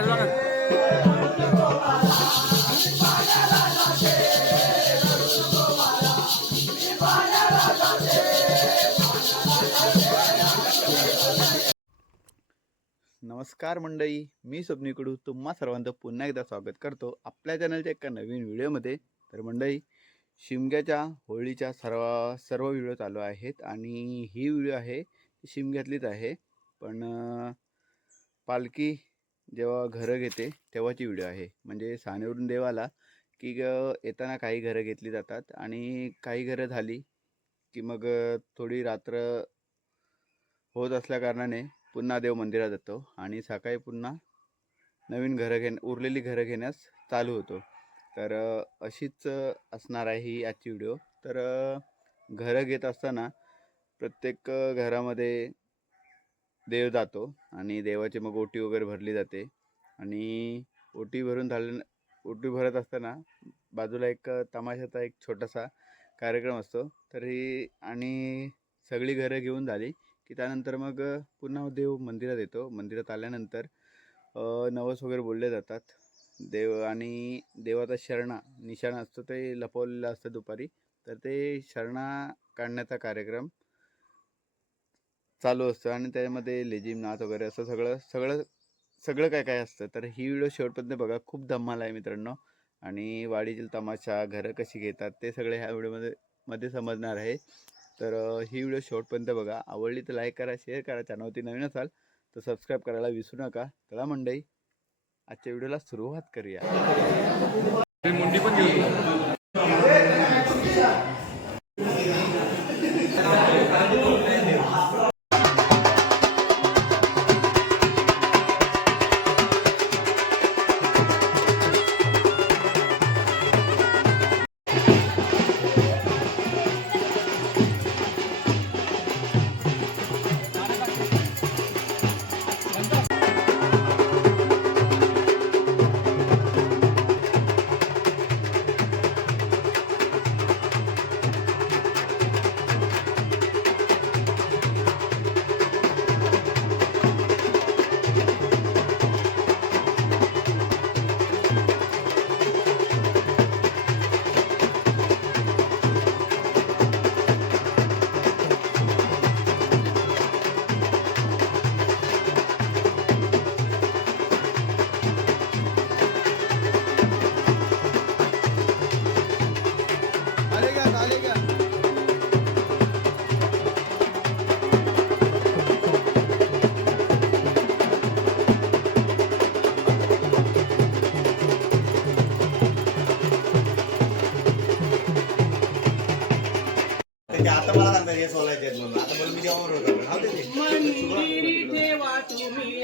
नमस्कार मंडळी, मी स्वप्नीकडू तुम्हा सर्वांचं पुन्हा एकदा स्वागत करतो आपल्या चॅनलच्या एका नवीन व्हिडिओमध्ये। तर मंडळी, शिमग्याच्या होळीच्या सर्व व्हिडिओ चालू आहेत आणि ही व्हिडिओ आहे शिमग्यातलीच आहे, पण पालखी जेव्हा घरं घेते तेव्हाची व्हिडिओ आहे। म्हणजे सानेवरून देवाला की येताना काही घरं घेतली जातात आणि काही घरं झाली की मग थोडी रात्र होत असल्या कारणाने पुन्हा देव मंदिरात जातो आणि सकाळी पुन्हा नवीन घरं उरलेली घरं घेण्यास चालू होतो। तर अशीच असणार आहे ही आजची व्हिडिओ। तर घरं घेत असताना प्रत्येक घरामध्ये देव जातो आणि देवाची मग ओटी वगैरे भरली जाते आणि ओटी भरत असताना बाजूला एक तमाशाचा एक छोटासा कार्यक्रम असतो। तरी आणि सगळी घरं घेऊन झाली की त्यानंतर मग पुन्हा देव मंदिरात येतो। मंदिरात आल्यानंतर नवस वगैरे बोलले जातात। आणि देवाचा शरणा निशाण असतो ते लपवलेलं असतं दुपारी, तर ते शरणा काढण्याचा कार्यक्रम चालू असतं आणि त्यामध्ये लेझिम नाच वगैरे असं सगळं काय काय असतं। तर ही व्हिडिओ शेवटपर्यंत बघा, खूप धमाल आहे मित्रांनो। आणि वाडीतील तमाशा, घरं कशी घेतात ते सगळे ह्या व्हिडिओमध्ये समजणार आहे। तर ही व्हिडिओ शेवटपर्यंत बघा, आवडली तर लाईक करा, शेअर करा, चॅनलवरती नवीन असाल तर सबस्क्राईब करायला विसरू नका। चला मंडळी, आजच्या व्हिडिओला सुरुवात करूया। मुंडी पण आता मला सांगतात हे सोलायचे म्हणून, आता बोल मी जेव्हा मंदिरी ठेवा तुम्ही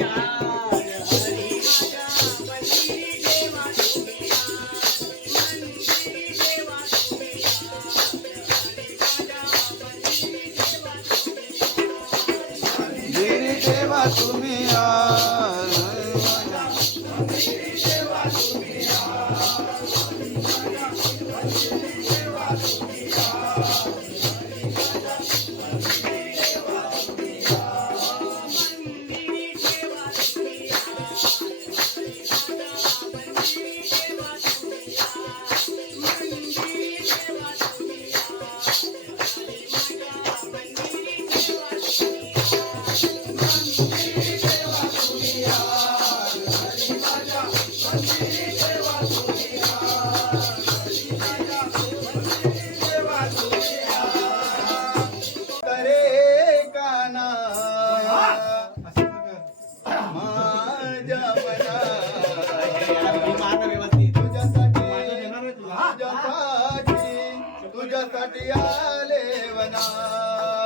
तुझ्यासाठी आले वना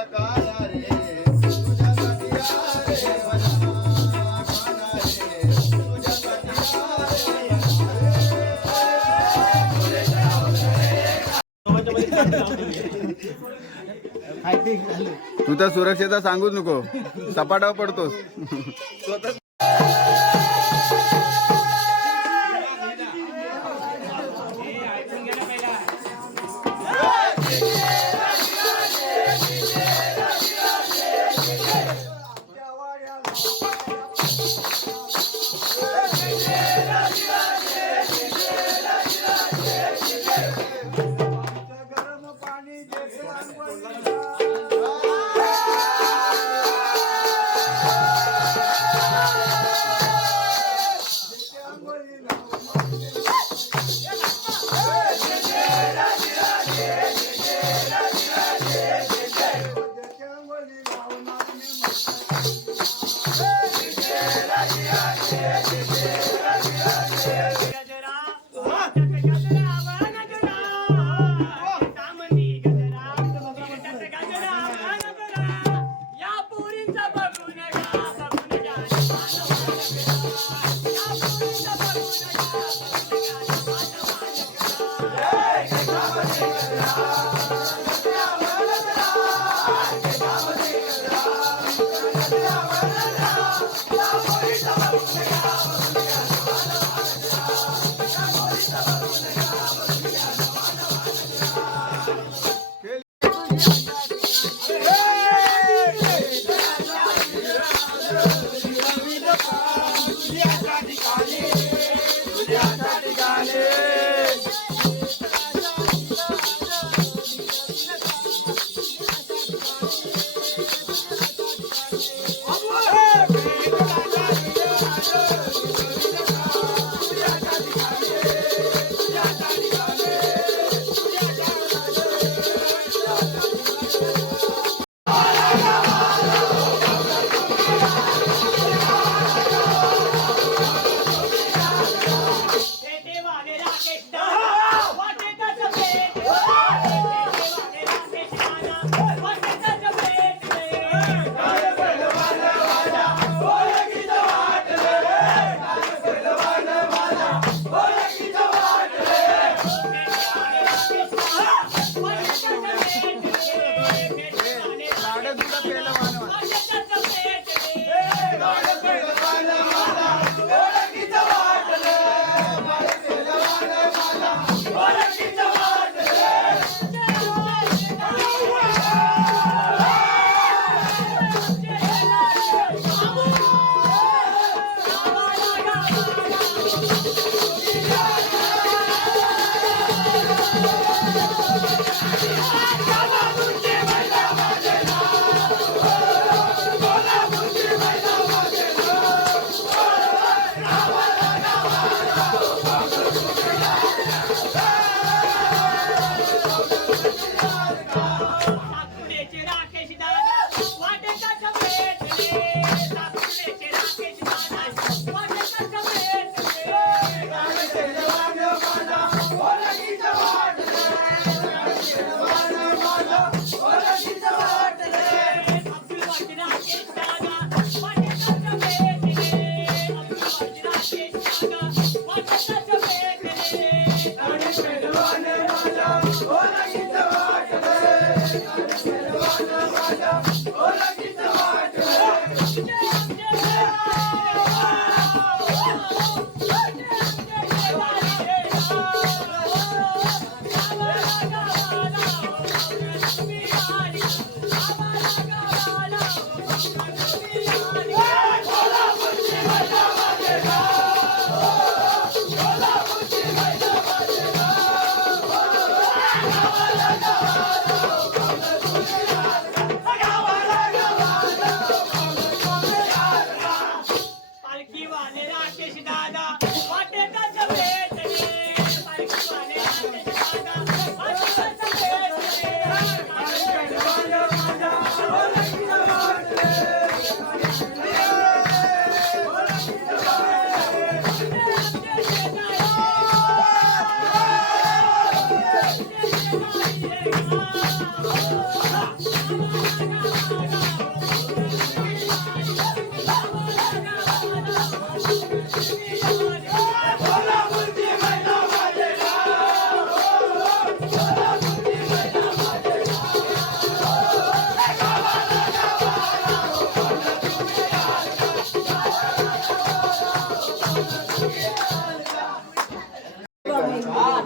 काना रे, तुझ्यासाठी आले वना काना रे, तुझ्यासाठी आले। तू तर सुरक्षेचा सांगूच नको, सपाटावर पडतोस। गजरा गजरा वन गजरा सामंती गजरा गजरा वन गजरा या पोरींचा बघून घ्या या पोरींचा बघून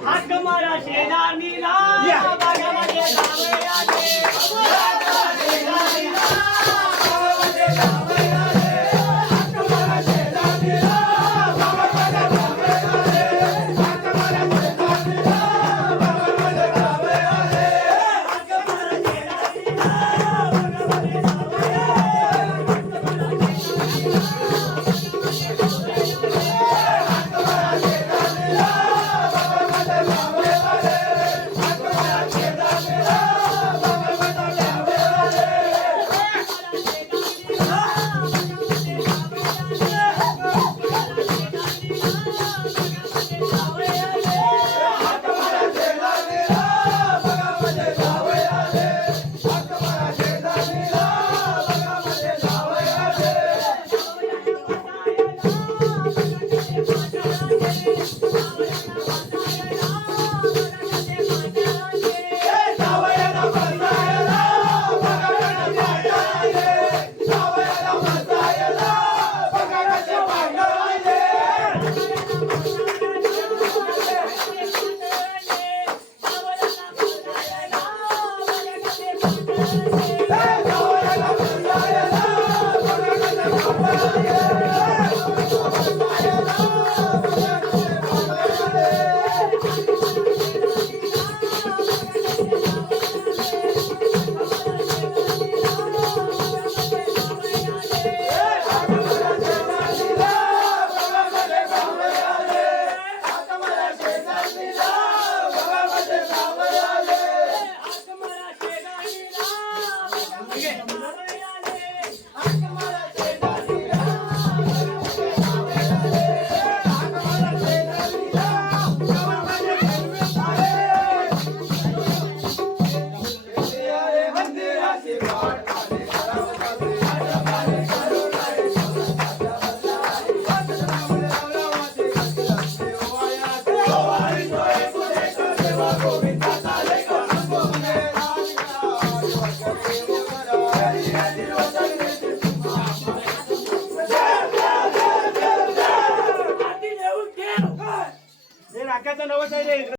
हाक मारा शेणानीला बागामध्ये जावयाचे हाक मारा शेणानीला बागामध्ये जावयाचे हाक मारा शेणानीला बागामध्ये सख्याचं नवस आहे रे.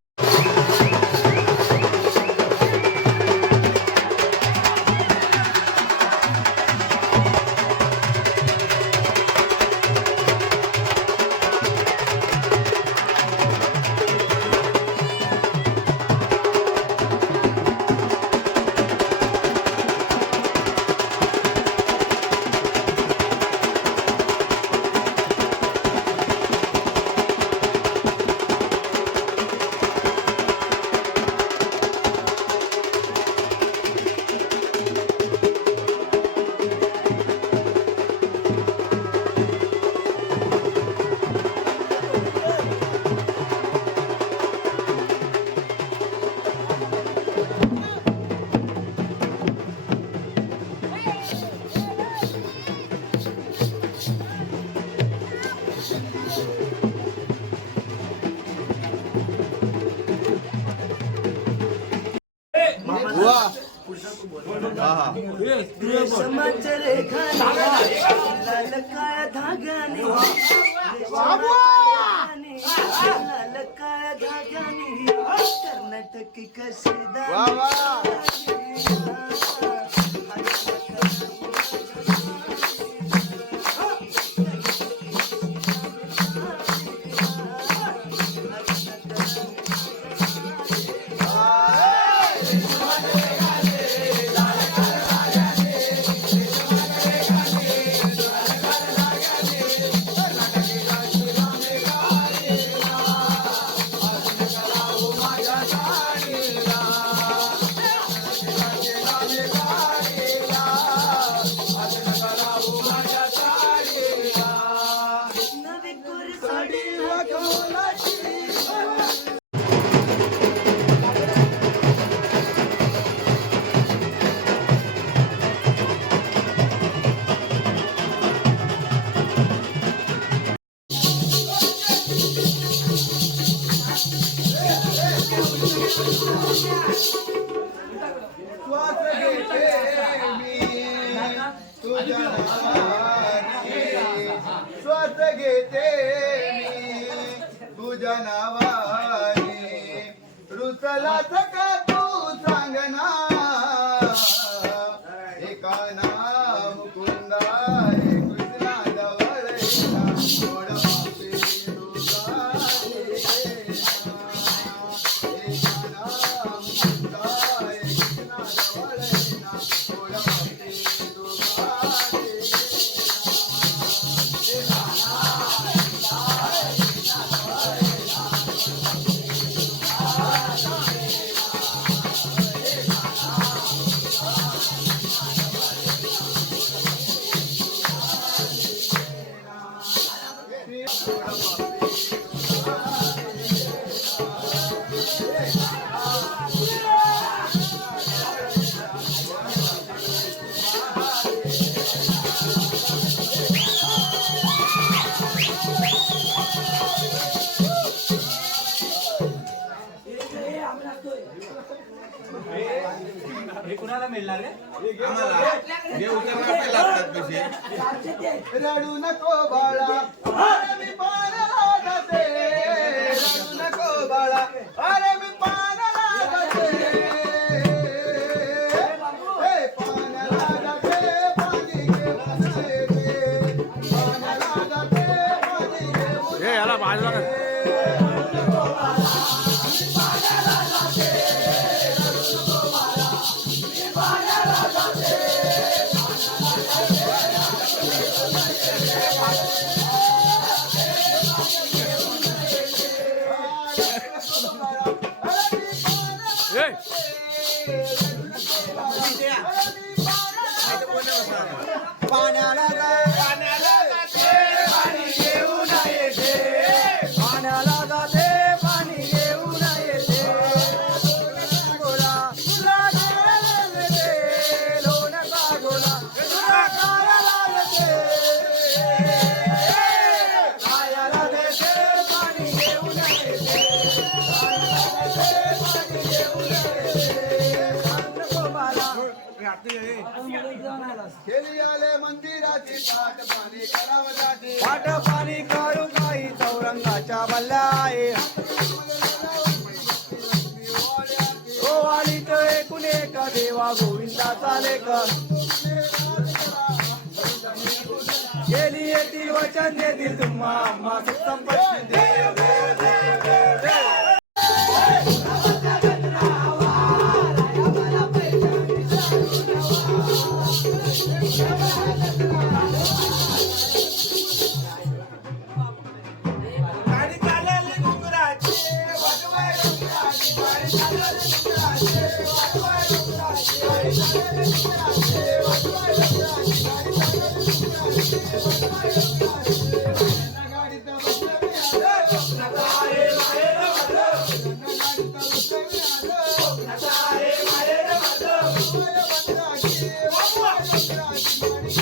हा हा समाचार लाल काळ्या धाग्याने लाल काळ्या धाग्याने कर्नाटकी कशी वा वा नवी कोरी साडी श्वास घेते मी तुझ्या नावाने श्वास घेते मी तुझ्या नावाने रुसला का तू सांग ना एका नाम कुंदा रे कृष्णा जवळ येता थोडं मागे रुसारे एका नाम कुंदा रे कृष्णा जवळ येता थोडं मागे रुसारे हे कुणाला मिळणार रे? रडू नको बाळा अरे मी पाण्याला जाते रडू नको बाळा अरे मी पाण्याला जाते हे पाण्याला जाते पाणी घेऊन येते पाण्याला जाते पाणी घेऊन हे याला बाजूला कर. ए, पाण्याला जाते पाणी घेऊन येते पाण्याला जाते पाणी घेऊन येते गोला तुला करायला येते लोणचा गोला तुला करायला येते खायला देते पाणी घेऊन येते पाणी घेऊन येते सांग मला खेळी आले मंदिराची ताट पाणी करावं जाते ताट पाणी काढू काही चौरंगाच्या बल्ल्या आहे आम्हा गोविंदाचा लेख गेली येतील वचन देतील तुम्हा आम्हा सुख संपत्ती देव देव देव देव देव गाडी चालली घुंगराची वाजवाय घुंगराची गाडी चालली घुंगराची वाजवाय घुंगराची गाडी चालली घुंगराची वाजवाय घुंगराची गाडी चालली घुंगराची वाजवाय घुंगराची गाडीत बसले नकारे मारे नवलो गाडीत बसले नकारे मारे नवलो घुंगराची वाजवाय घुंगराची गाडी चालली घुंगराची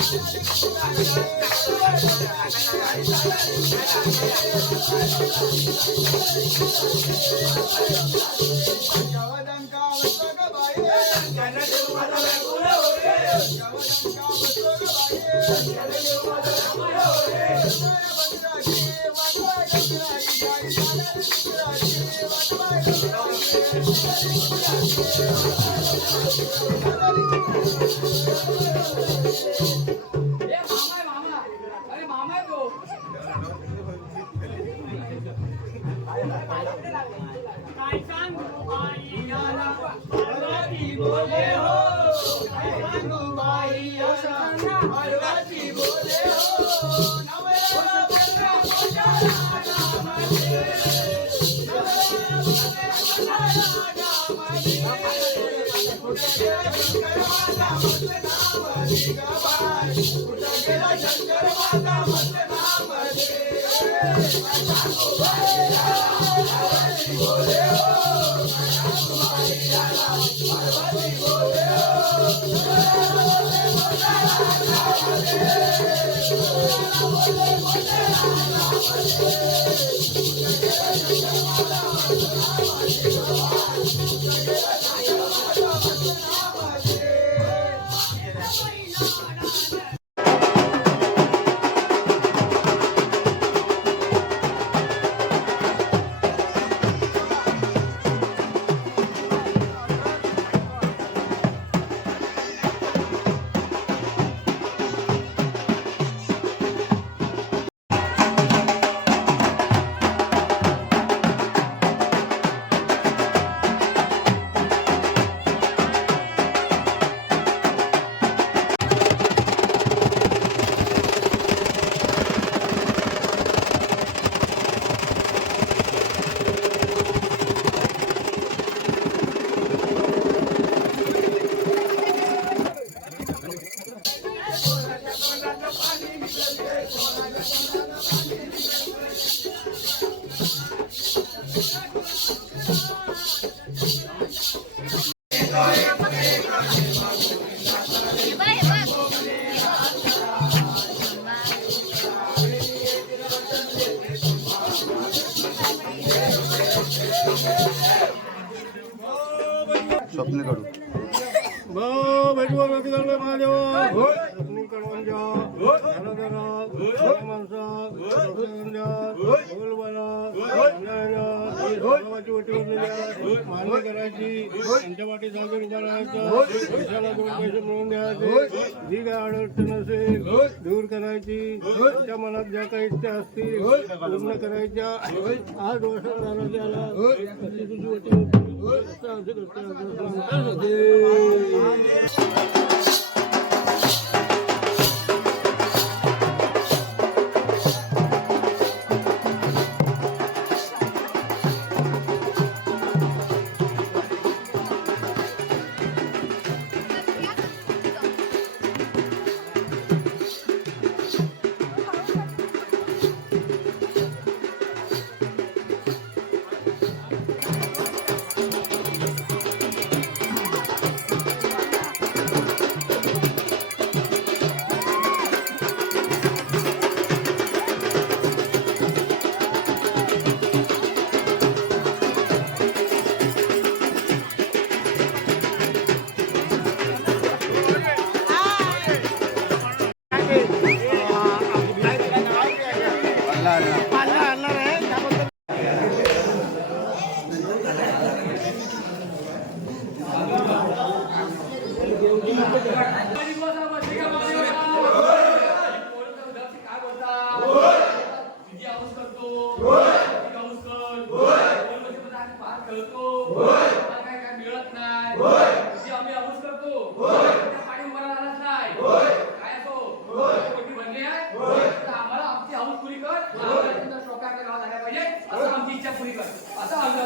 काय सांगू बाई याला पार्वती बोले हो काय सांगू बाई याला पार्वती बोले हो नवरा बंगला मोठा राजामध्ये नवरा बंगला राजामध्ये कुठे गेला शंकर माता म्हटलं नामध्ये गबाय कुठे गेला शंकर माता म्हटलं नामध्ये काय सांगू बाई पार्वती बोले हो पार्वती बोले स्वप्नीकडून मान्य करायची त्यांच्या वाटी साजून करायचं देशाला 2 पैसे मिळून द्यायचे जी काय अडचण असेल दूर करायची त्यांच्या मनात ज्या काही इच्छा असतील पूर्ण करायच्या 8 वर्ष झालं त्याला अशी तुझी वाटी किती हाऊस कर. 2 वर्षामध्ये आम्ही फार खेळतो. आम्हाला काय काय मिळत नाही. किती आम्ही हाऊस करतो. त्या पाणी उभा राहणार नाही. काय असो कोटी बनली आहे तर आम्हाला आमची हाऊस पुरी कर. आम्हाला श्लोकाच्या गावात आल्या पाहिजे असं आमची इच्छा पुरी कर. असं आम्ही